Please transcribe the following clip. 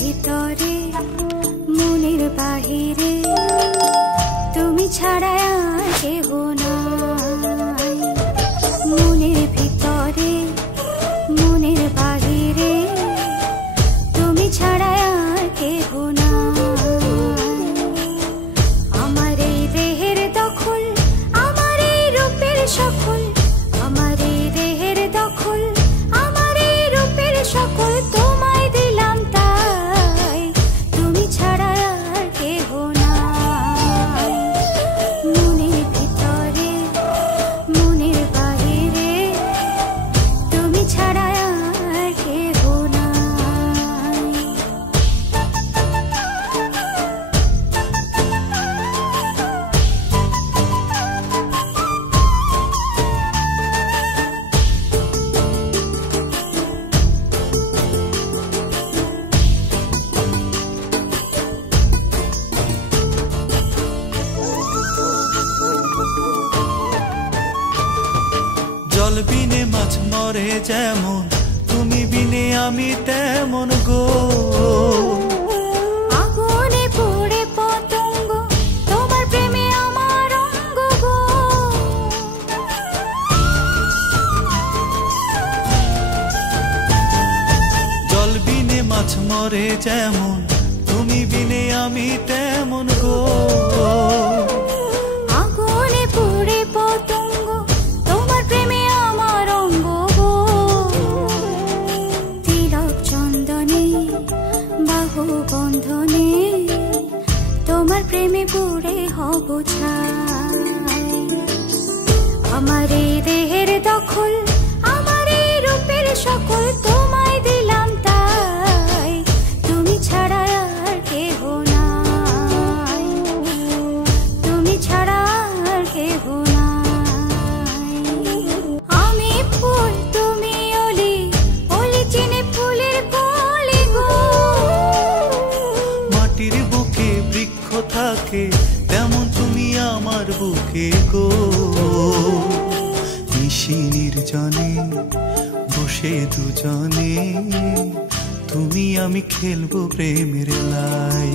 ভিতরে মনের বাহিরে তুমি ছাড়া আর কেহ নাই। মনের ভিতরে মনের বাহিরে তুমি ছাড়া আর কেহ নাই। আমার এই দেহের দখল, আমার এই রূপের সকল, আমার এই দেহের দখল, আমার এই রূপের সকল তোমায় দিলাম তাই, তুমি ছাড়া আর কেহ নাই। মনের ভিতরে মনের বাহিরে তুমি ছাড়া আর কেহ নাই। জল বিনে মাছ মরে যেমন, তুমি বিনে আমি তেমন গো। আগুনে পুড়ে পতঙ্গ, তোমার প্রেমে আমার অঙ্গ গো। জল বিনে মাছ মরে যেমন, তুমি বিনে আমি তেমন গো। আগুনে পুড়ে পতঙ্গ, তোমার প্রেমে আমার অঙ্গ গো। তিলক চন্দনে বাহু বন্ধনে তোমার প্রেমে পুড়ে হব ছাই। আমার এই দেহের দখল, আমার এই রূপের সকল তোমায় দিলাম তাই, তুমি ছাড়া আর কেহ নাই, তুমি ছাড়া আর কেহ নাই। আমি ফুল তুমি অলি, অলি চিনে ফুলের কলি গো। মাটির বুকে বৃক্ষ থাকে তেমন তুমি আমার বুকে গো। নিশি নির্জনে বসে দুজনে তুমি আমি খেলবো প্রেমের লাই।